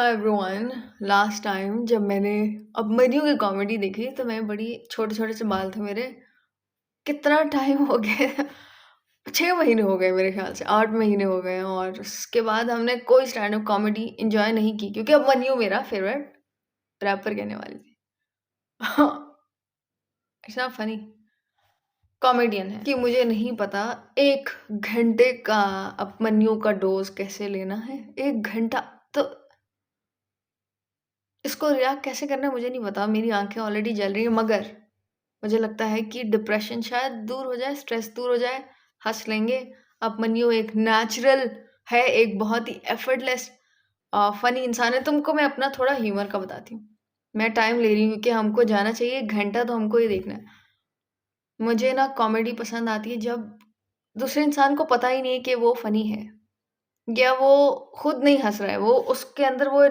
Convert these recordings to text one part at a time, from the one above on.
Hi everyone. Last time जब मैंने अभिमन्यु की कॉमेडी देखी तो मैं बड़ी छोटे-छोटे से बाल थे मेरे। कितना टाइम हो गया 6 महीने हो गए मेरे ख़्याल से, 8 महीने हो गए हैं और उसके बाद हमने कोई स्टैंड अप कॉमेडी एन्जॉय नहीं की क्योंकि अभिमन्यु मेरा फ़ेवरेट रैपर कहने वाली थी। इट्स नॉट फनी कॉमेडियन है कि मुझे नहीं पता 1 घंटे का अभिमन्यु का डोज़ कैसे लेना है। 1 घंटा तो इसको रिएक्ट कैसे करना है मुझे नहीं पता, मेरी आँखें ऑलरेडी जल रही हैं मगर मुझे लगता है कि डिप्रेशन शायद दूर हो जाए, स्ट्रेस दूर हो जाए, हँस लेंगे। अभिमन्यु एक नेचुरल है, एक बहुत ही एफर्टलेस फ़नी इंसान है। तुमको मैं अपना थोड़ा ह्यूमर का बताती हूँ। मैं टाइम ले रही हूँ कि हमको जाना चाहिए 1 घंटा तो हमको ये देखना है। मुझे ना कॉमेडी पसंद आती है जब दूसरे इंसान को पता ही नहीं है कि वो फ़नी है या वो खुद नहीं हँस रहा है। वो उसके अंदर वो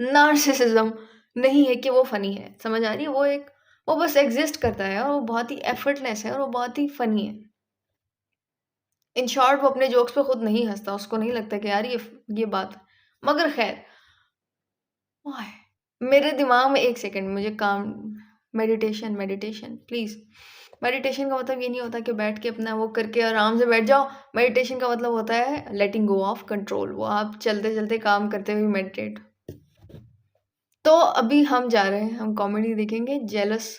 नार्सिसिज़्म नहीं है कि वो फ़नी है, समझ आ रही है? वो बस एग्ज़िस्ट करता है और वो बहुत ही एफर्टलेस है और वो बहुत ही फ़नी है। इन शॉर्ट वो अपने जोक्स पे खुद नहीं हँसता, उसको नहीं लगता कि यार ये बात मगर ख़ैर ओह! मेरे दिमाग में 1 सेकंड मुझे काम मेडिटेशन प्लीज़। मेडिटेशन का मतलब ये नहीं होता कि बैठ के अपना वो करके आराम से बैठ जाओ। मेडिटेशन का मतलब होता है लेटिंग गो ऑफ कंट्रोल। वो आप चलते-चलते काम करते हुए मेडिटेट। तो अभी हम जा रहे हैं, हम कॉमेडी देखेंगे जेलस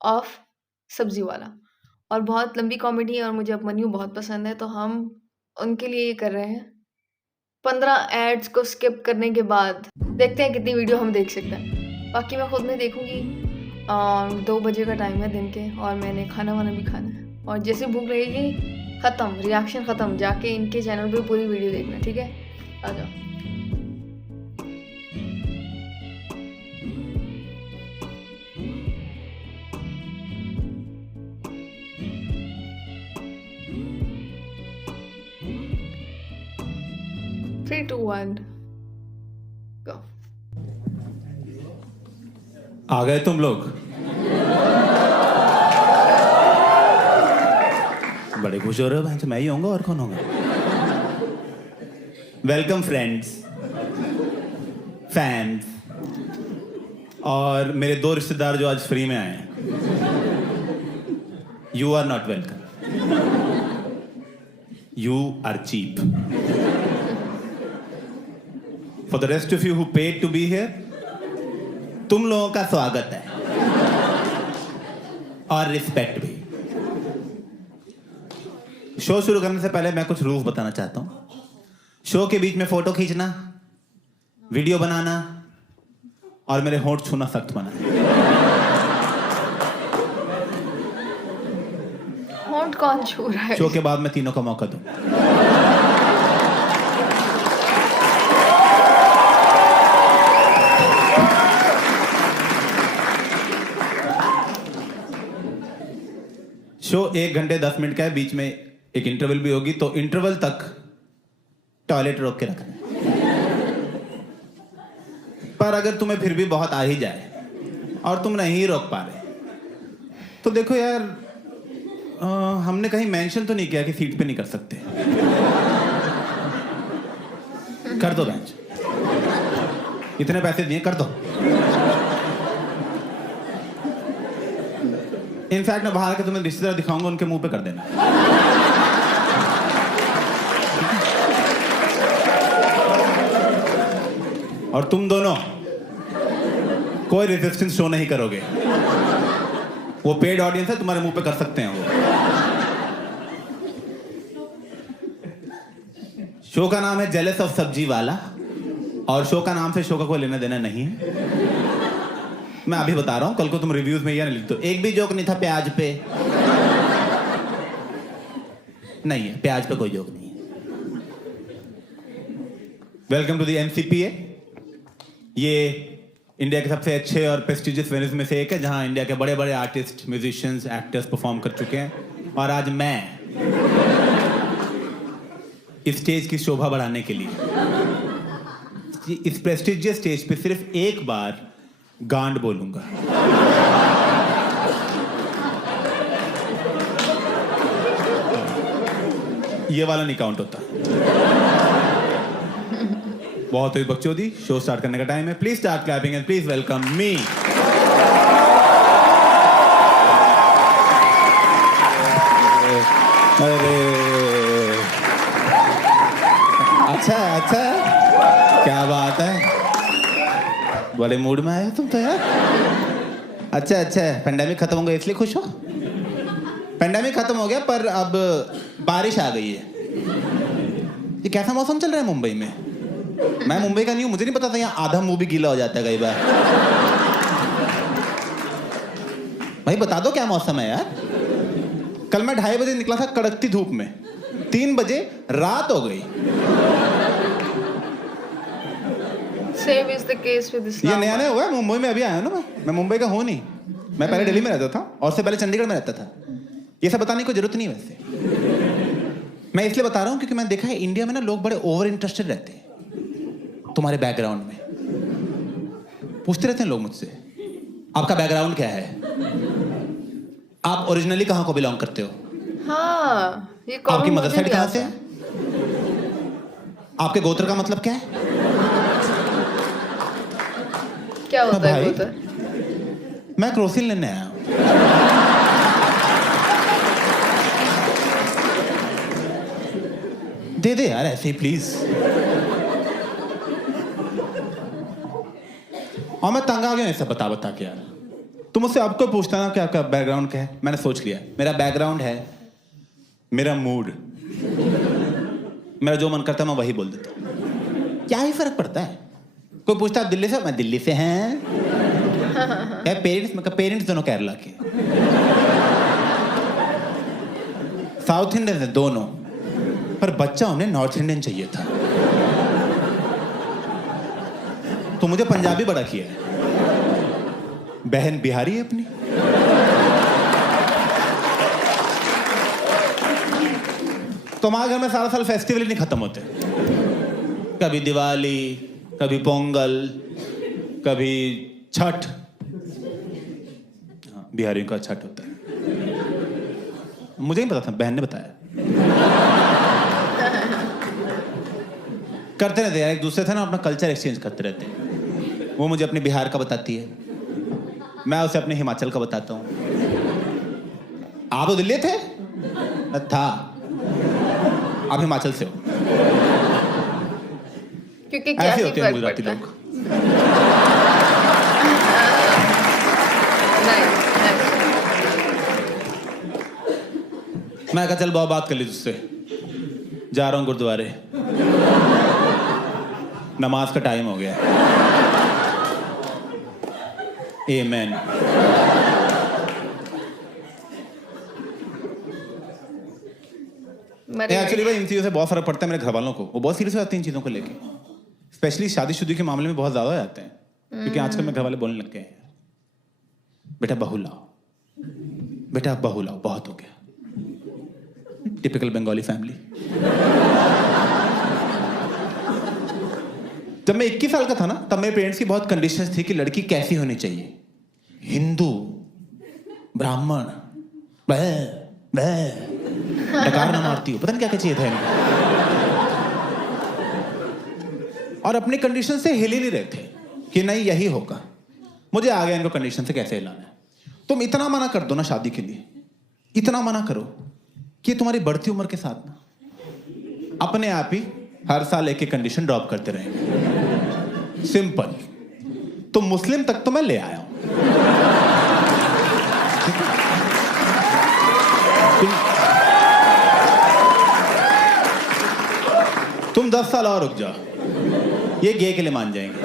ऑफ सब्ज़ी वाला और बहुत लंबी कॉमेडी है और मुझे अभिमन्यु बहुत पसंद है तो हम उनके लिए ये कर रहे हैं। 15 एड्स को स्किप करने के बाद देखते हैं कितनी वीडियो हम देख सकते हैं। बाकी मैं खुद में देखूँगी 2 बजे का टाइम है दिन के और मैंने खाना-वाना भी खाना है और जैसे भूख लगेगी ख़त्म, रिएक्शन ख़त्म, जाके इनके चैनल पे पूरी वीडियो देखना, ठीक है? आ जाओ। थ्री, टू, वन, गो। आ गए तुम लोग? बड़े खुश हो रहे हो? मैं ही होऊंगा और कौन होगा? वेलकम फ्रेंड्स, फैंस और मेरे 2 रिश्तेदार जो आज फ्री में आए हैं। You are not welcome, you are cheap. For the rest of you who paid to be here, तुम लोगों का स्वागत है और रिस्पेक्ट भी। शो शुरू करने से पहले मैं कुछ रूल्स बताना चाहता हूं। शो के बीच में फोटो खींचना, वीडियो बनाना और मेरे होंठ छूना सख्त मना है। होंठ कौन छू रहा है? शो के बाद मैं तीनों का मौका दूं। शो 1 घंटे 10 मिनट का है, बीच में एक इंटरवल भी होगी, तो इंटरवल तक टॉयलेट रोक के रखना। पर अगर तुम्हें फिर भी बहुत आ ही जाए और तुम नहीं रोक पा रहे तो देखो यार, हमने कहीं मेंशन तो नहीं किया कि सीट पे नहीं कर सकते। कर दो बेंच, इतने पैसे दिए, कर दो। इनफैक्ट मैं बाहर के तुम्हें रिश्तेदार दिखाऊंगा, उनके मुंह पे कर देना। और तुम दोनों कोई रेजिस्टेंस शो नहीं करोगे। वो पेड ऑडियंस है, तुम्हारे मुंह पे कर सकते हैं वो। शो का नाम है जेलस ऑफ सब्जी वाला और शो का नाम से शो का कोई लेना देना नहीं है। मैं अभी बता रहा हूं, कल को तुम रिव्यूज में यह नहीं लिख दो एक भी जोक नहीं था प्याज पे। नहीं है, प्याज पे कोई जोक नहीं है। Welcome to the MCPA. ये इंडिया के सबसे अच्छे और प्रेस्टिजियस वेन्यूज में से एक है जहां इंडिया के बड़े बड़े आर्टिस्ट, म्यूजिशियंस, एक्टर्स परफॉर्म कर चुके हैं। और आज मैं इस स्टेज की शोभा बढ़ाने के लिए इस प्रेस्टिजियस स्टेज पे सिर्फ एक बार गांड बोलूंगा। ये वाला नहीं काउंट होता। बहुत हुई बकचोदी, शो स्टार्ट करने का टाइम है. Please start clapping and please welcome me. अरे अच्छा अच्छा, क्या बात है, बड़े मूड में आए तुम तो यार. अच्छा अच्छा, पेंडेमिक खत्म हो गया इसलिए खुश हो? पेंडेमिक खत्म हो गया पर अब बारिश आ गई है. ये कैसा मौसम चल रहा है मुंबई में? मैं मुंबई का नहीं हूँ, मुझे नहीं पता था यहाँ आधा मुंह भी गीला हो जाता है कई बार. भाई बता दो क्या मौसम है यार. कल मैं 2:30 बजे निकला था कड़कती धूप में, 3 बजे रात हो गई. Same is the case with ये Islam. नया नया हुआ है, मुंबई में अभी आया हूँ ना. मैं मुंबई का हूँ नहीं, मैं पहले दिल्ली में रहता था और उससे पहले चंडीगढ़ में रहता था. ये सब बताने की जरूरत नहीं है वैसे. मैं इसलिए बता रहा हूँ क्योंकि मैंने देखा है इंडिया में ना लोग बड़े ओवर इंटरेस्टेड रहते हैं तुम्हारे बैकग्राउंड में. पूछते रहते हैं लोग मुझसे, आपका बैकग्राउंड क्या है, आप ओरिजिनली कहाँ को बिलोंग करते हो, हाँ, ये आपकी common मदर मुझे साइड भी कहाँ आता से है। है, आपके गोत्र का मतलब क्या है. क्या होता है भाई, वो तो? मैं क्रोसिन लेने आया हूँ. दे दे यार ऐसे ही प्लीज. और मैं तंग आ गया ऐसा बता बता के यार. तुम मुझसे आपको पूछता ना कि आपका बैकग्राउंड क्या है. मैंने सोच लिया, मेरा बैकग्राउंड है मेरा मूड. मेरा जो मन करता है मैं वही बोल देता हूँ. क्या ही फर्क पड़ता है. कोई पूछता है आप दिल्ली से, मैं दिल्ली से हैं. क्या पेरेंट्स, मैं पेरेंट्स दोनों केरला के, साउथ इंडियन है दोनों, पर बच्चा उन्हें नॉर्थ इंडियन चाहिए था. तो मुझे पंजाबी बड़ा किया है. बहन बिहारी है अपनी. तो हमारे घर में सारा साल फेस्टिवल ही नहीं खत्म होते. कभी दिवाली, कभी पोंगल, कभी छठ. हाँ, बिहारियों का छठ होता है. मुझे नहीं पता था, बहन ने बताया. करते रहते यार एक दूसरे से ना, अपना कल्चर एक्सचेंज करते रहते हैं. वो मुझे अपने बिहार का बताती है, मैं उसे अपने हिमाचल का बताता हूँ. आप तो दिल्ली थे था, आप हिमाचल से हो. क्योंकि क्या ऐसे ही होते हैं फर्क गुजराती पड़ता है. लोग. Nice, nice. मैं कहा चल बहुत बात कर ली तुझसे, जा रहा हूँ गुरुद्वारे, नमाज का टाइम हो गया. आमेन. एक्चुअली भाई इन चीज़ों से बहुत फर्क पड़ता है मेरे घर वालों को. वो बहुत सीरियस हो जाते हैं इन चीज़ों को लेके, स्पेशली शादीशुदी के मामले में बहुत ज़्यादा हो जाते हैं. क्योंकि आजकल मेरे घर वाले बोलने लग गए हैं, बेटा बहू लाओ, बेटा बहू लाओ, बहुत हो गया. Typical Bengali family. जब मैं 21 साल का था ना, तब मेरे पेरेंट्स की बहुत कंडीशंस थी कि लड़की कैसी होनी चाहिए. हिंदू, ब्राह्मण, डकार ना मारती हो, पता नहीं क्या क्या चाहिए था इनको. और अपनी कंडीशन से हिल ही नहीं रहे थे कि नहीं यही होगा. मुझे आ गया इनको कंडीशन से कैसे हिलाना है. तुम इतना मना कर दो ना शादी के लिए, इतना मना करो कि तुम्हारी बढ़ती उम्र के साथ ना अपने आप ही हर साल एक एक कंडीशन ड्रॉप करते रहेंगे. सिंपल. तो मुस्लिम तक तो मैं ले आया हूं. तुम 10 साल और रुक जाओ, ये गे के लिए मान जाएंगे.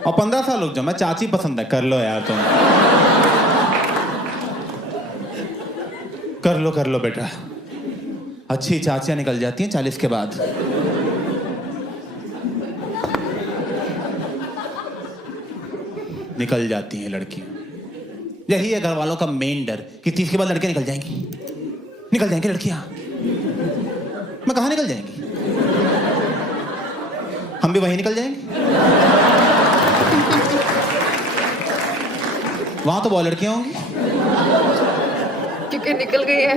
और 15 साल रुक जाओ, मैं चाची पसंद है, कर लो यार तुम. कर लो बेटा. अच्छी चाचियां निकल जाती हैं 40 के बाद. निकल जाती हैं लड़कियां. यही है घर वालों का मेन डर कि 30 के बाद लड़कियां निकल जाएंगी लड़कियां. मैं कहाँ निकल जाएंगी? हम भी वहीं निकल जाएंगे. वहां तो बहुत लड़कियां होंगी क्योंकि निकल गई है.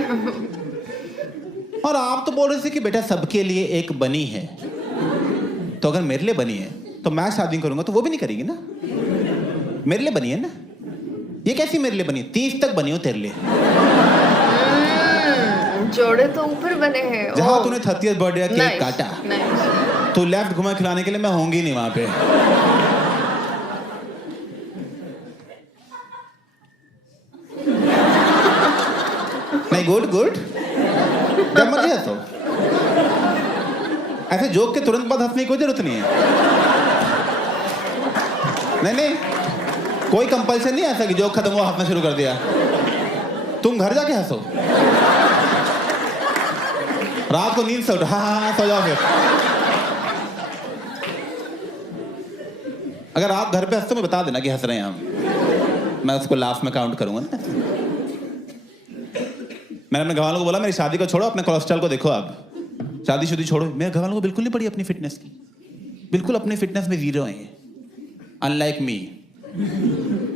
और आप तो बोल रहे थे कि बेटा सबके लिए एक बनी है, तो अगर मेरे लिए बनी है तो मैं शादी करूंगा तो वो भी नहीं करेगी ना। मेरे लिए बनी है ना, ये कैसी मेरे लिए बनी? 30 तक बनी हो तेरे लिए। जोड़े तो ऊपर बने हैं। जहां तूने 30th बर्थडे का केक काटा, nice. तो लेफ्ट घुमा खिलाने के लिए मैं होंगी नहीं वहां पे। नहीं, गुड गुड, जब मर्जी हंसो। ऐसे जोक के तुरंत बाद हंसने की कोई जरूरत नहीं है। नहीं, कोई कंपल्सन नहीं ऐसा कि जोक खत्म हुआ हंसना शुरू कर दिया। तुम घर जाके हंसो, रात को नींद से उठो, हाँ सो जाओ फिर। अगर आप घर पे हंसते हो, बता देना कि हंस रहे हैं हम, मैं उसको लाफ में काउंट करूंगा ना। मैंने अपने घरवालों को बोला मेरी शादी को छोड़ो, अपने कोलेस्ट्रॉल को देखो। आप शादी छोड़ो। मेरे घरवालों को बिल्कुल नहीं पड़ी अपनी फिटनेस की, बिल्कुल अपनी फिटनेस में जीरो है, अनलाइक मी।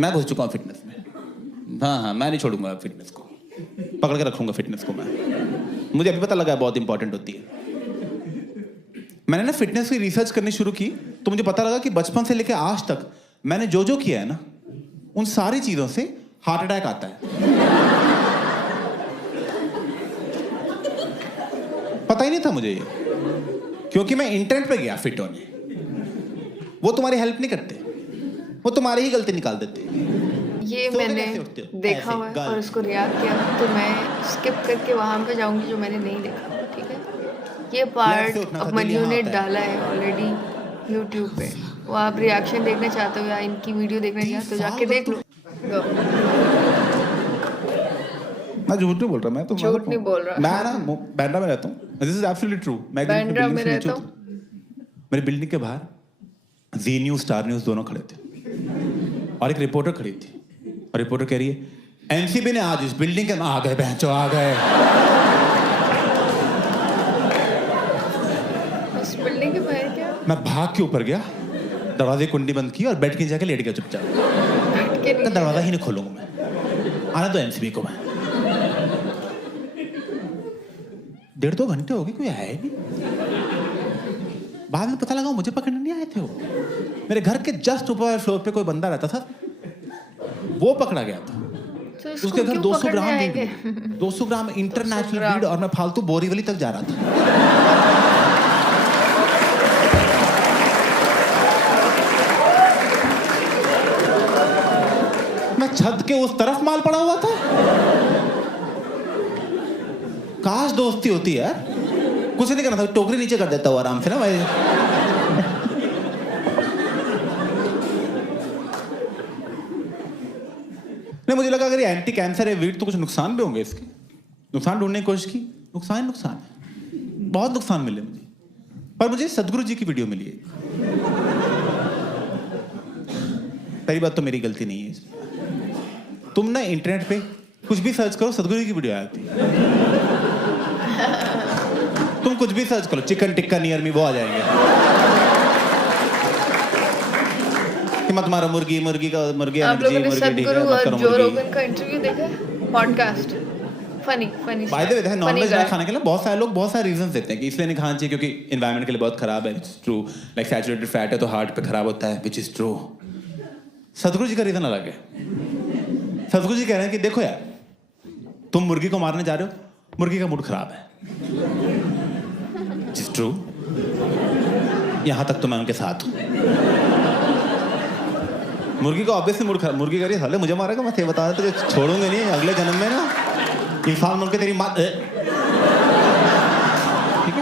मैं घुस चुका हूँ फिटनेस में। हाँ, मैं नहीं छोड़ूंगा फिटनेस को, पकड़ के रखूंगा फिटनेस को मैं। मुझे अभी पता लगा बहुत इंपॉर्टेंट होती है। मैंने ना फिटनेस की रिसर्च करनी शुरू की, तो मुझे पता लगा कि बचपन से लेकर आज तक मैंने जो जो किया है ना, उन सारी चीजों से हार्ट अटैक आता है। पता ही नहीं था मुझे ये, क्योंकि मैं इंटरनेट पे गया फिट होने। वो तुम्हारी हेल्प नहीं करते, वो तुम्हारी ही गलती निकाल देते। ये मैंने देखा हुआ है और उसको रियाद किया, तो मैं स्किप करके वहां पे जाऊंगी जो मैंने नहीं देखा। ठीक है, ये पार्ट अमनियो ने डाला है ऑलरेडी यूट्यूब पे। वो आप रिएक्शन देखना चाहते हो या इनकी वीडियो देखना चाहते हो, जाके देख लो। मैं झूठ नहीं बोल रहा, मैं तो झूठ नहीं बोल रहा। मैं ना बांद्रा में रहता हूँ, दिस इज एब्सोल्युटली ट्रू। मैं बांद्रा में रहता हूँ। मेरी बिल्डिंग के बाहर जी न्यूज़, स्टार न्यूज़ दोनों खड़े थे, और एक रिपोर्टर खड़ी थी, और रिपोर्टर कह रही है एनसीबी ने आज इस बिल्डिंग के आ गए, बहनचो आ गए। इस बिल्डिंग के बाहर क्या? मैं भाग के ऊपर गया, दरवाजे की कुंडी बंद की और बेड के जाके लेट गया चुपचाप। दरवाजा ही नहीं खोलूंगा मैं, आना दो एनसीबी को। मैं 1.5-2 घंटे हो गए, कोई आया ही नहीं। बाद में पता लगा मुझे पकड़ने नहीं आए थे, वो मेरे घर के जस्ट ऊपर फ्लोर पे कोई बंदा रहता था, वो पकड़ा गया था। तो उसके घर 200 ग्राम इंटरनेशनल वीड, और मैं फालतू बोरीवली तक जा रहा था। मैं छत के उस तरफ माल पड़ा हुआ था। काश दोस्ती होती है, कुछ नहीं करना था, टोकरी नीचे कर देता हूँ आराम से ना भाई। नहीं, मुझे लगा अगर ये एंटी कैंसर है वीट, तो कुछ नुकसान भी होंगे इसके। नुकसान ढूंढने की कोशिश की, नुकसान बहुत नुकसान मिले मुझे। पर मुझे सदगुरु जी की वीडियो मिली है। पहली बात तो मेरी गलती नहीं है। तुम ना इंटरनेट पे कुछ भी सर्च करो, सदगुरु जी की वीडियो आती है। तुम कुछ भी सर्च करो, चिकन टिक्का नियर मी, वो आ जाएंगे। कि मत मारो मुर्गी, मुर्गी का मुर्गी आप लोगों ने मुर्गी सदगुरु और जो रोगन का इंटरव्यू देखा है? Podcast funny by the way. Non veg ना खाने के लिए बहुत सारे लोग बहुत सारे रीजंस देते हैं कि इसलिए नहीं खाना चाहिए क्योंकि एनवायरनमेंट के लिए बहुत खराब है। It's true. Like saturated fat है तो हार्ट पे खराब होता है, व्हिच इज ट्रू। सदगुरु जी का रीजन अलग है। सदगुरु जी कह रहे हैं कि देखो यार, तुम मुर्गी को मारने जा रहे हो, मुर्गी का मूड खराब है, व्हिच इज ट्रू। यहां तक तो मैं उनके साथ हूं। मुर्गी का ऑब्वियसली मूड खराब, मुर्गी कह रही है साले मुझे मारेगा, मैं बता रहा तुझे छोड़ूंगा नहीं, अगले जन्म में ना इंसान बन के तेरी माँ। ठीक है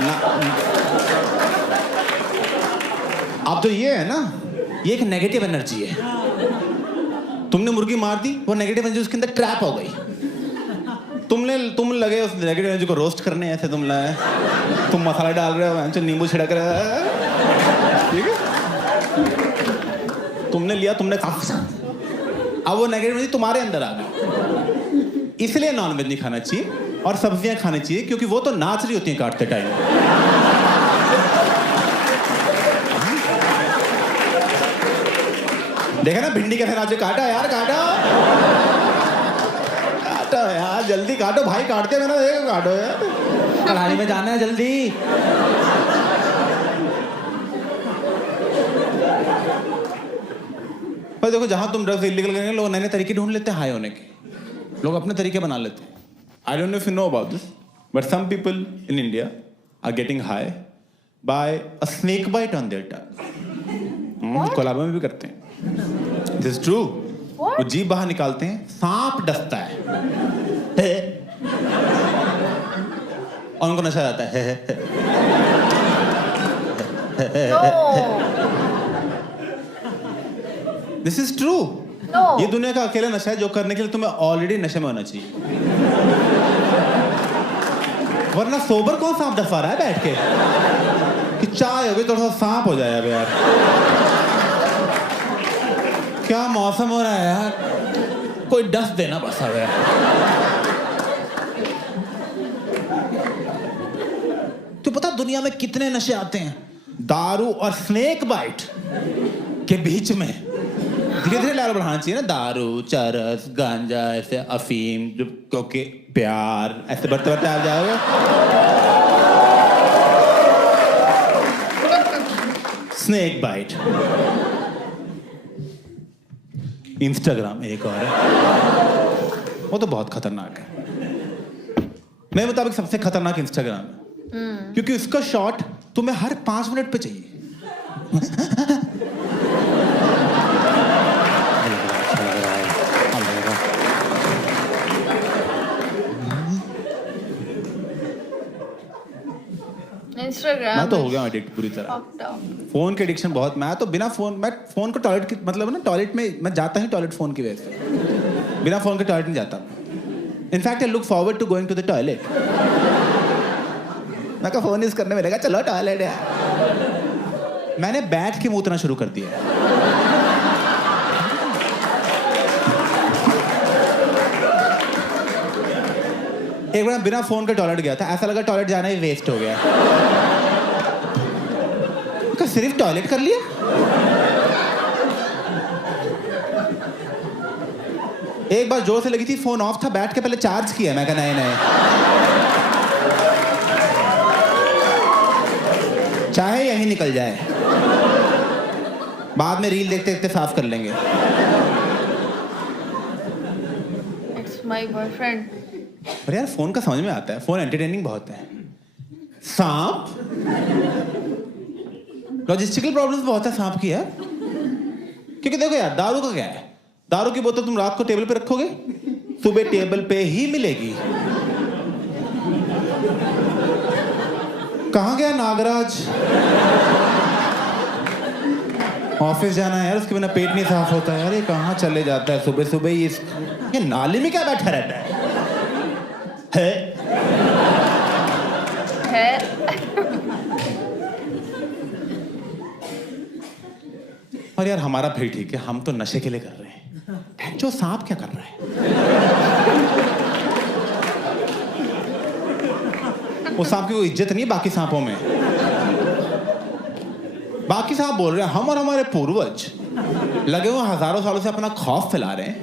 ना। अब तो ये है ना, ये एक नेगेटिव एनर्जी है। तुमने मुर्गी मार दी, वो नेगेटिव एनर्जी उसके अंदर ट्रैप हो गई। तुम लगे उस नेगेटिव एनर्जी को रोस्ट करने, ऐसे तुम मसाला डाल रहे हो, नींबू छिड़क रहे हो, ठीक है। तुमने लिया, तुमने अब वो नेगेटिव एनर्जी तुम्हारे अंदर आ गई। इसलिए नॉनवेज नहीं खाना चाहिए और सब्जियां खानी चाहिए, क्योंकि वो तो नाच रही होती हैं काटते टाइम। देखा ना भिंडी कैसे नाचे, काटा यार काटा काटा। जाओ यार, जल्दी काटो भाई, काटते मेरा देखो, काटो यार, कढ़ाई में जाना है जल्दी। पर देखो जहां तुम ड्रग्स इलीगल करेंगे, लोग नए नए तरीके ढूंढ लेते हैं हाई होने के, लोग अपने तरीके बना लेते हैं। I don't know if you know about this, but some people in India are getting high by a snake bite on their tongue. Colaba में भी करते हैं, दिस ट्रू। वो जीभ बाहर निकालते हैं, सांप डसता है और उनको नशा आता है। This is true. ये दुनिया का अकेला नशा है जो करने के लिए तुम्हें ऑलरेडी नशे में होना चाहिए, वरना सोबर कौन सांप डसा रहा है बैठ के कि चाय हो गई थोड़ा सा सांप हो जाए। अब यार क्या मौसम हो रहा है यार, कोई डस देना बस। अब यार तो पता दुनिया में कितने नशे आते हैं, दारू और स्नेक बाइट के बीच में धीरे धीरे लेवल बढ़ाना चाहिए ना। दारू, चरस, गांजा, ऐसे अफीम, क्योंकि प्यार, ऐसे बढ़ते बढ़ते आ जाओगे। स्नेक बाइट, इंस्टाग्राम एक और है, वो तो बहुत खतरनाक है। मेरे मुताबिक सबसे खतरनाक इंस्टाग्राम है, क्योंकि उसका शॉट तुम्हें हर 5 मिनट पे चाहिए। इंस्टाग्राम मैं तो हो गया एडिक्ट पूरी तरह। फोन के एडिक्शन बहुत, मैं तो बिना फोन, मैं फोन को टॉयलेट की मतलब ना, टॉयलेट में मैं जाता ही टॉयलेट फोन की वजह से, बिना फोन के टॉयलेट नहीं जाता। In fact I look forward to going to the toilet. मैं कहा फोन यूज करने मिलेगा, चलो टॉयलेट है। मैंने बैठ के मूतना शुरू कर दिया। एक बार बिना फोन के टॉयलेट गया था, ऐसा लगा टॉयलेट जाना ही वेस्ट हो गया। क्या सिर्फ टॉयलेट कर लिया? एक बार जोर से लगी थी, फोन ऑफ था, बैठ के पहले चार्ज किया। मैं कहा नहीं नहीं, चाहे यहीं निकल जाए, बाद में रील देखते देखते साफ कर लेंगे। It's my boyfriend. पर यार फोन का समझ में आता है, फोन एंटरटेनिंग बहुत है। सांप, लॉजिस्टिकल प्रॉब्लम्स बहुत है सांप की यार। क्योंकि देखो यार, दारू का क्या है, दारू की बोतल तुम रात को टेबल पे रखोगे, सुबह टेबल पे ही मिलेगी। कहाँ गया नागराज? ऑफिस जाना है यार, उसके बिना पेट नहीं साफ होता है यार। ये कहाँ चले जाता है सुबह सुबह? ये नाली में क्या बैठा रहता है? और यार हमारा भी ठीक है, हम तो नशे के लिए कर रहे हैं। जो सांप क्या कर रहा है? वो सांप की कोई इज्जत नहीं है बाकी सांपों में। बाकी सांप बोल रहे हैं हम और हमारे पूर्वज लगे हुए हजारों सालों से अपना खौफ फैला रहे हैं,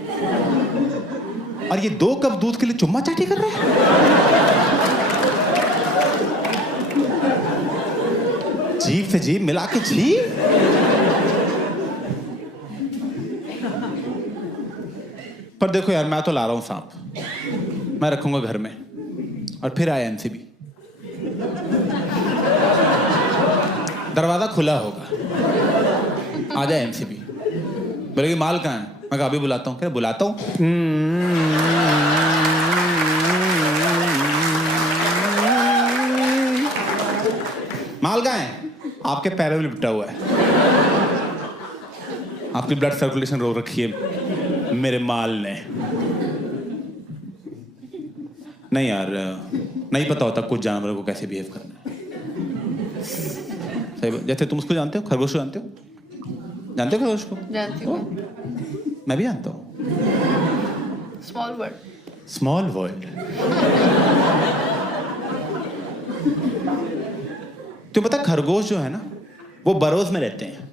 और ये 2 कप दूध के लिए चुम्मा चाटी कर रहे हैं। जीभ से जीभ मिला के जीभ। पर देखो यार, मैं तो ला रहा हूं सांप, मैं रखूंगा घर में, और फिर आया एमसीबी। दरवाजा खुला होगा, आ जाए एमसीबी, बोलेगी माल कहाँ है? मैं कहा अभी बुलाता हूँ। क्या बुलाता हूँ? माल कहाँ है? आपके पैरों में लिपटा हुआ है, आपकी ब्लड सर्कुलेशन रोक रखी है मेरे माल ने। नहीं यार, नहीं पता होता कुछ जानवरों को कैसे बिहेव करना है। सही, जैसे तुम उसको जानते हो, खरगोश को जानते हो? जानते हो खरगोश को? जानती हूँ। मैं भी जानता हूँ। Small world. Small world. तुम्हें पता खरगोश जो है ना, वो बरोज में रहते हैं,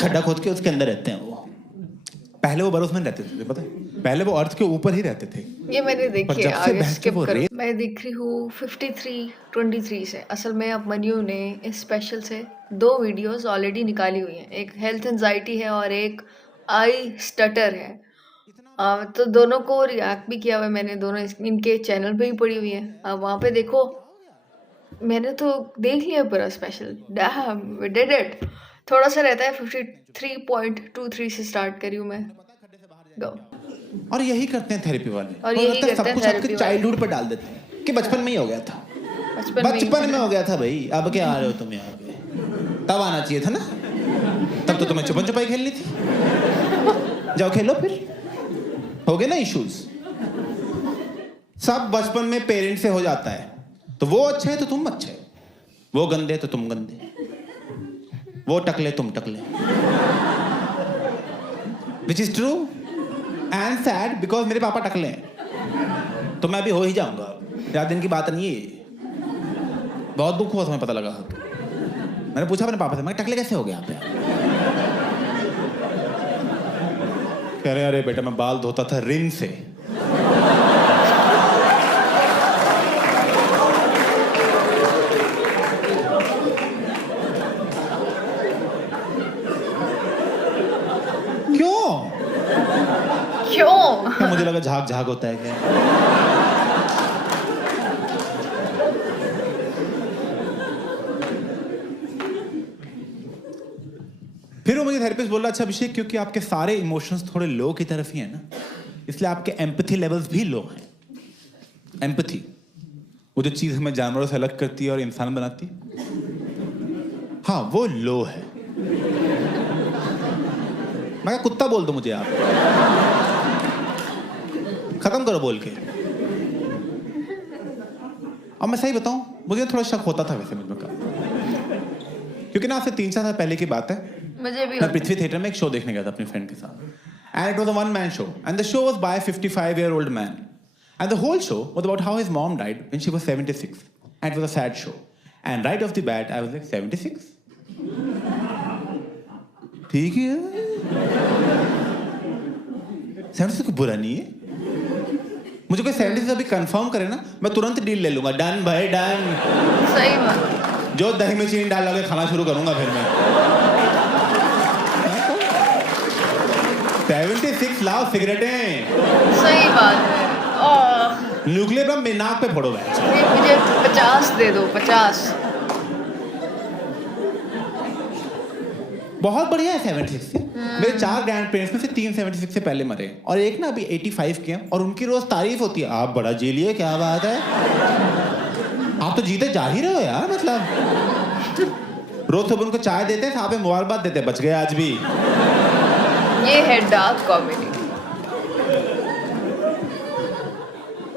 खड्डा खोद के उसके अंदर रहते हैं वो। पहले वो बरोज में रहते थे, पता है? पहले वो अर्थ के ऊपर ही रहते थे। ये मैंने पर देखी है, जब से आगे बहस के स्किप वो करो। रेस मैं देख रही हूँ 53-23 से। असल में अब मन्यू ने इस स्पेशल से 2 वीडियोस ऑलरेडी निकाली हुई हैं। एक हेल्थ एंजाइटी है और एक आई स्टटर है। तो दोनों को रिएक्ट भी किया हुआ है मैंने, दोनों इनके चैनल पे ही पड़ी हुई है। अब वहाँ पे देखो, मैंने तो देख लिया पूरा special. Damn, we did it. थोड़ा सा रहता है, 53.23 से स्टार्ट करी हूँ मैं। गो। और यही करते हैं थेरेपी वाले, और और यही लगता है करते सब हैं कुछ थेरेपी आपके वाले। चाइल्डहुड पे डाल देते हैं कि बचपन में ही हो गया था। बचपन में हो गया था भाई, अब क्या आ रहे हो तुम यहाँ पे? तब आना चाहिए था ना, तब तो तुम्हें छुपन छुपाई खेलनी थी। जाओ खेलो फिर, हो गए ना इश्यूज। सब बचपन में पेरेंट्स से हो जाता है। तो वो अच्छे है तो तुम अच्छे, वो गंदे तो तुम गंदे, वो टकले तुम टकले। Which is true and sad, because मेरे पापा टकले हैं तो मैं भी हो ही जाऊंगा। ज्यादा दिन की बात नहीं है। बहुत दुख हुआ तुम्हें पता लगा। मैंने पूछा अपने पापा से, मैं टकले कैसे हो गया आप? कह रहे अरे बेटा मैं बाल धोता था रिन से। क्यों? मुझे लगा झाग झाग होता है क्या? फिर वो मुझे थेरेपिस्ट बोला, अच्छा अभिषेक क्योंकि आपके सारे इमोशंस थोड़े लो की तरफ ही है ना, इसलिए आपके एम्पैथी लेवल्स भी लो हैं। एम्पैथी वो जो चीज हमें जानवरों से अलग करती है और इंसान बनाती है, हाँ वो लो है। मैं कुत्ता बोल दो मुझे आप, खत्म करो बोल के। अब मैं सही बताऊं, मुझे थोड़ा शक होता था वैसे मुझ में का, क्योंकि ना आज से 3-4 साल पहले की बात है। मुझे भी मैं पृथ्वी थिएटर में एक शो देखने गया था अपने फ्रेंड के साथ, and it was a one man show, and the show was by 55-year-old man, and the whole show was about how his mom died when she was 76, and it was a sad show, and right off the bat I was like 76, ठीक है 76 कोई बुरा नहीं है। मुझे कोई 76 अभी confirm करे ना, मैं तुरंत डील ले लूंगा। डन भाई डन, सही बात। जो दही में चीनी डाल के खाना शुरू करूंगा फिर मैं। 76 लाओ सिगरेटें। सही बात है। न्यूक्लियर बम मेरे नाक पे फोड़ो बैच। मुझे 50 दे दो, 50। बहुत बढ़िया है 76 से। मेरे 4 ग्रैंड पेरेंट्स में से 3 76 से पहले मरे, और एक ना अभी 85 के हैं, और उनकी रोज तारीफ होती है, आप बड़ा जी लिए, क्या बात है, आप तो जीते जा ही रहे हो यार। मतलब रोज सुबह उनको चाय देते हैं, साहब में मुबारकबाद देते हैं, बच गए आज भी। ये है dark comedy.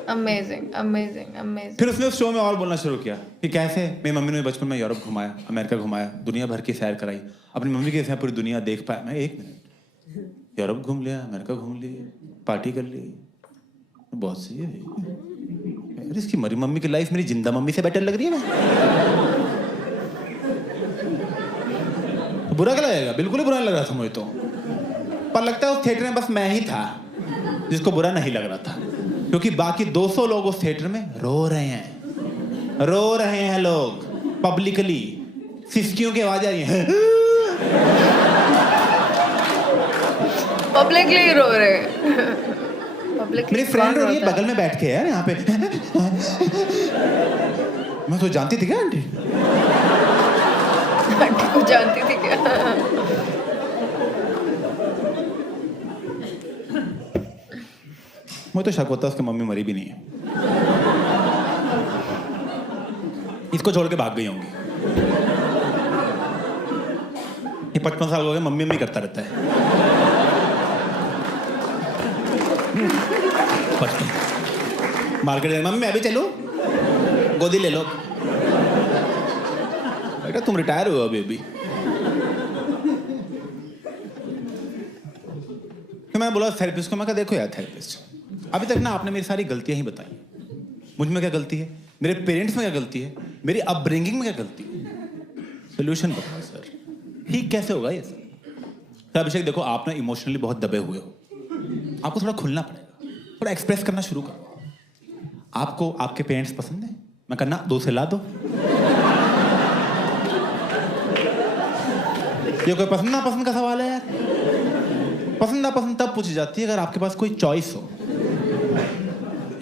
Amazing amazing amazing. फिर उसने उस शो में और बोलना शुरू किया कि कैसे मेरी मम्मी ने बचपन में यूरोप घुमाया, अमेरिका घुमाया, दुनिया भर की सैर कराई, अपनी मम्मी के साथ पूरी दुनिया देख पाया। मैं 1 मिनट, यूरोप घूम लिया, अमेरिका घूम ली, पार्टी कर ली, बहुत सही है। अरे इसकी मरी मम्मी की लाइफ मेरी जिंदा मम्मी से बेटर लग रही है ना। बुरा क्या लगेगा? बिल्कुल ही बुरा नहीं लग रहा था मुझे तो, पर लगता है उस थिएटर में बस मैं ही था जिसको बुरा नहीं लग रहा था, क्योंकि बाकी 200 लोग उस थिएटर में रो रहे हैं लोग पब्लिकली। सिसकियों की आवाज आ रही है, पब्लिकली रो रहे हैं। मेरी फ्रेंड रो रही है बगल में बैठ के यार यहाँ पे। मैं तो जानती थी क्या आंटी? आंटी को जानती थी क्या? मुझे तो शक होता है उसकी मम्मी मरी भी नहीं है, इसको छोड़ के भाग गई होंगी। ये 55 साल हो गए, मम्मी करता रहता है। मार्केट मम्मी मैं भी चलूं, गोदी ले लो। बेटा तुम रिटायर हुए अभी अभी। फिर मैंने बोला थेरेपिस्ट को, मैं कहा देखो यार थेरेपिस्ट, अभी तक ना आपने मेरी सारी गलतियां ही बताई। मुझ में क्या गलती है, मेरे पेरेंट्स में क्या गलती है, मेरी अपब्रिंगिंग में क्या गलती है, सोल्यूशन बताओ सर, ठीक कैसे होगा ये सर? अभिषेक देखो, आप ना इमोशनली बहुत दबे हुए हो, आपको थोड़ा खुलना पड़ेगा। थोड़ा एक्सप्रेस करना शुरू करो। आपको आपके पेरेंट्स पसंद है? मैं करना 2 से ला दो। ये कोई पसंद ना पसंद का सवाल है यार। पसंद ना पसंद तब पूछी जाती है अगर आपके पास कोई चॉइस हो।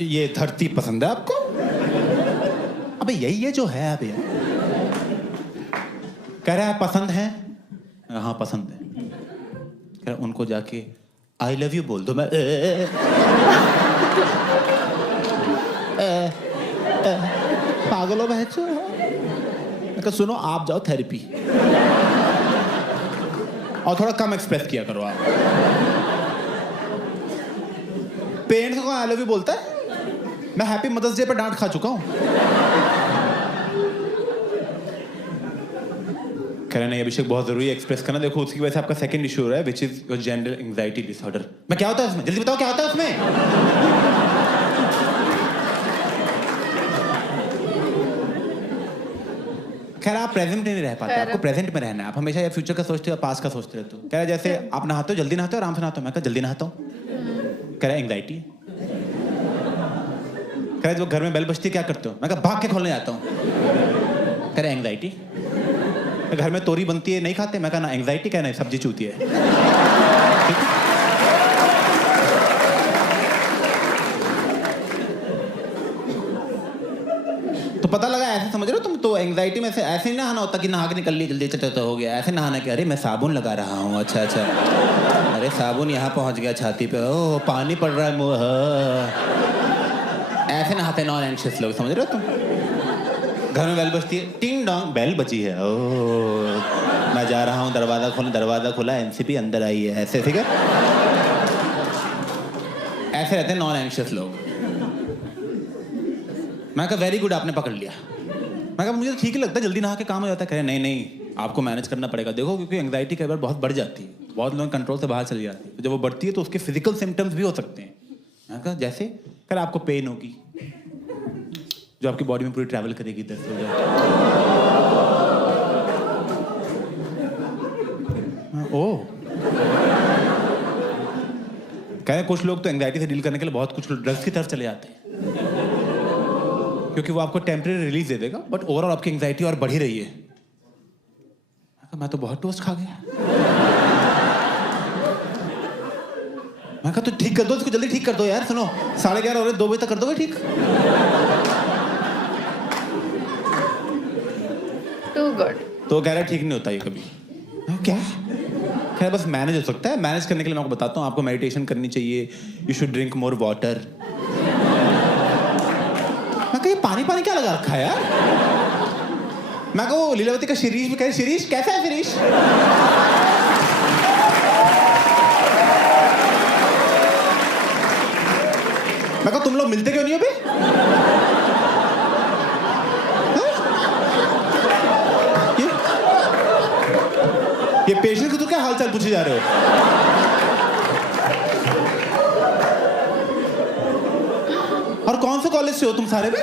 ये धरती पसंद है आपको? अबे यही है जो है अभी। कह रहा है पसंद है? हाँ पसंद है। कह रहा उनको जाके आई लव यू बोल दो। मैं पागल हो बहचो। मैं कहा सुनो आप जाओ थेरेपी और थोड़ा कम एक्सप्रेस किया करो आप। पेरेंट्स को आई लव यू बोलता है? मैं हैप्पी मदर्स डे पर डांट खा चुका हूं। कह रहे नहीं अभिषेक बहुत जरूरी है एक्सप्रेस करना। देखो उसकी वजह से आपका सेकंड इशू हो रहा है which is your general anxiety disorder. मैं क्या होता है उसमें? जल्दी बताओ क्या होता है उसमें? खैर आप प्रेजेंट में नहीं रह पाते, आपको प्रेजेंट में रहना है। आप हमेशा या फ्यूचर का सोचते हो पास्ट का सोचते रहते हो। कह रहा है जैसे आप नहाते हो, जल्दी नहाते हो, आराम से नहाते हो। मैं कहा जल्दी नहाता हूँ। कह रहा है एंग्जाइटी। कह रहा है जब घर में बेल बजती है क्या करते हो? मैं कहा भाग के खोलने जाता हूँ। कह रहा है एंग्जाइटी। घर में तोरी बनती है नहीं खाते? मैं कहा ना एंग्जाइटी। कहना है सब्जी चूती है। तो पता लगा ऐसे समझ रहे हो तुम? तो एंग्जाइटी में से ऐसे नहीं नहाना होता कि नहा के निकल ली जल्दी चलते हो गया। ऐसे नहाना कि अरे मैं साबुन लगा रहा हूँ। अच्छा अच्छा, अरे साबुन यहाँ पहुँच गया छाती पे। ओह पानी पड़ रहा है मुँह। ऐसे नहाते नॉन एंशियस लोग, समझ रहे हो तुम? घर में बेल बजती है, टिंग डोंग बेल बजी है। ओह मैं जा रहा हूँ दरवाजा खोलने। दरवाजा खुला, एमसीपी अंदर आई है। ऐसे ठीक है, ऐसे रहते हैं नॉन एंशियस लोग। मैं कहा वेरी गुड आपने पकड़ लिया। मैं कहा मुझे तो ठीक ही लगता है जल्दी नहा के काम हो जाता है। कह रहे नहीं नहीं आपको मैनेज करना पड़ेगा। देखो क्योंकि एंग्जाइटी कई बार बहुत बढ़ जाती है, बहुत लोग कंट्रोल से बाहर चली जाती है। तो जब वो बढ़ती है तो उसके फिजिकल सिम्टम्स भी हो सकते हैं। मैं कहा जैसे? कह रहा आपको पेन होगी जो आपकी बॉडी में पूरी ट्रैवल करेगी इधर से उधर। ओह कह रहे कुछ लोग तो एंग्जाइटी से डील करने के लिए बहुत कुछ ड्रग्स की तरफ चले जाते हैं क्योंकि वो आपको टेम्परेरी रिलीज दे देगा, बट ओवरऑल आपकी एंग्जाइटी और बढ़ ही रही है। मैं तो बहुत टोस्ट खा गया। मैं कहा तो ठीक कर दो इसको, जल्दी ठीक कर दो यार। सुनो 11:30 हो रहे, 2 बजे तक कर दोगे ठीक? Too good. तो कह रहा ठीक नहीं होता ये कभी। क्या? खैर बस मैनेज हो सकता है। मैनेज करने के लिए मैं आपको बताता हूँ, आपको मेडिटेशन करनी चाहिए। You should drink more water. मैं कहा ये पानी पानी क्या लगा रखा है यार? मैं कहा वो लीलावती का शिरीष भी कह, शिरीष कैसा है शिरीष? मैं कहा तुम लोग मिलते क्यों नहीं हो बे? ये पेशेंट को तो क्या हालचाल पूछे जा रहे हो? और कौन से कॉलेज से हो तुम सारे बे?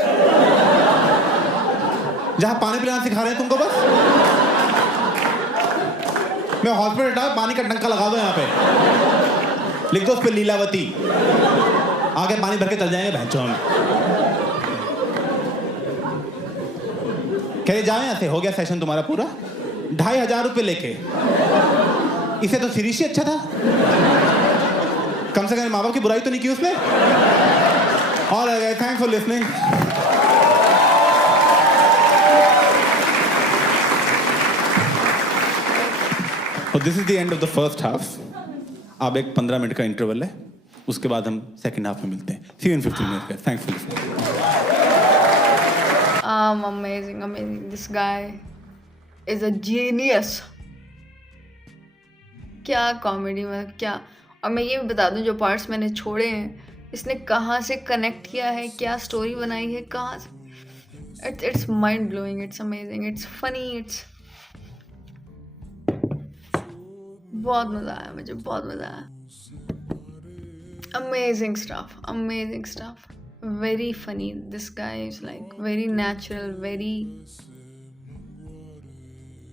जहां पानी पिलाना सिखा रहे हैं तुमको बस? मैं हॉस्पिटल हटा पानी का टंका लगा दो यहाँ पे, लिख दो उस पे लीलावती, आगे पानी भर के चल जाएंगे भैंचों हम। कह रहे जाओ यहाँ से, हो गया सेशन तुम्हारा पूरा। 2,500 रुपये लेके। इसे तो शिरीष ही अच्छा था, कम से कम माँ बाप की बुराई तो नहीं की उसने। और thanks for listening. This is the end of the first half. अब एक 15 मिनट का इंटरवल है, उसके बाद हम सेकंड हाफ में मिलते हैं। See you in 15 minutes. Thanks for listening. Amazing, amazing. This guy is a genius. क्या कॉमेडी में क्या। और मैं ये भी बता दूं, जो पार्ट्स मैंने छोड़े हैं इसने कहाँ से कनेक्ट किया है, क्या स्टोरी बनाई है, कहाँ से। It's mind blowing, it's amazing, it's funny, it's बहुत मज़ा आया मुझे, बहुत मज़ा आया। Amazing stuff, amazing stuff. Very funny. This guy is like very natural, very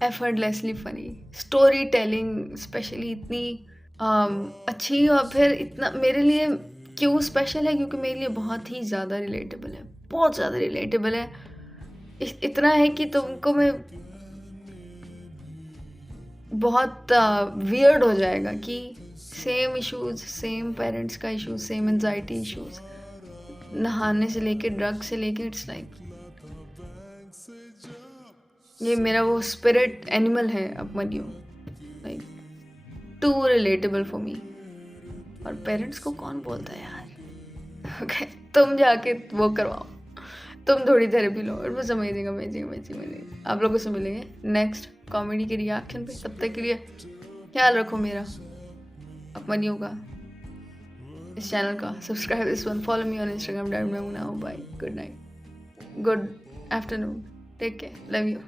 effortlessly funny. Storytelling especially इतनी अच्छी, और फिर इतना मेरे लिए क्यों स्पेशल है? क्योंकि मेरे लिए बहुत ही ज़्यादा रिलेटेबल है, बहुत ज़्यादा रिलेटेबल है। इतना है कि तुमको मैं बहुत वियर्ड हो जाएगा कि सेम इश्यूज़, सेम पेरेंट्स का इश्यूज़, सेम एंग्जायटी इश्यूज़, नहाने से लेके ड्रग से लेके इट्स लाइक ये मेरा वो स्पिरिट एनिमल है Upmanyu, like to relatable for me. और पेरेंट्स को कौन बोलता है यार? ओके, तुम जाके वो करवाओ, तुम थोड़ी therapy low. It was amazing amazing amazing. आप लोगों से मिलेंगे नेक्स्ट कॉमेडी के रिएक्शन पे। तब तक के लिए ख्याल रखो मेरा, अपमन्यु का, इस चैनल का। Subscribe this one, follow me on Instagram, bye, good night, good afternoon, take care, love you.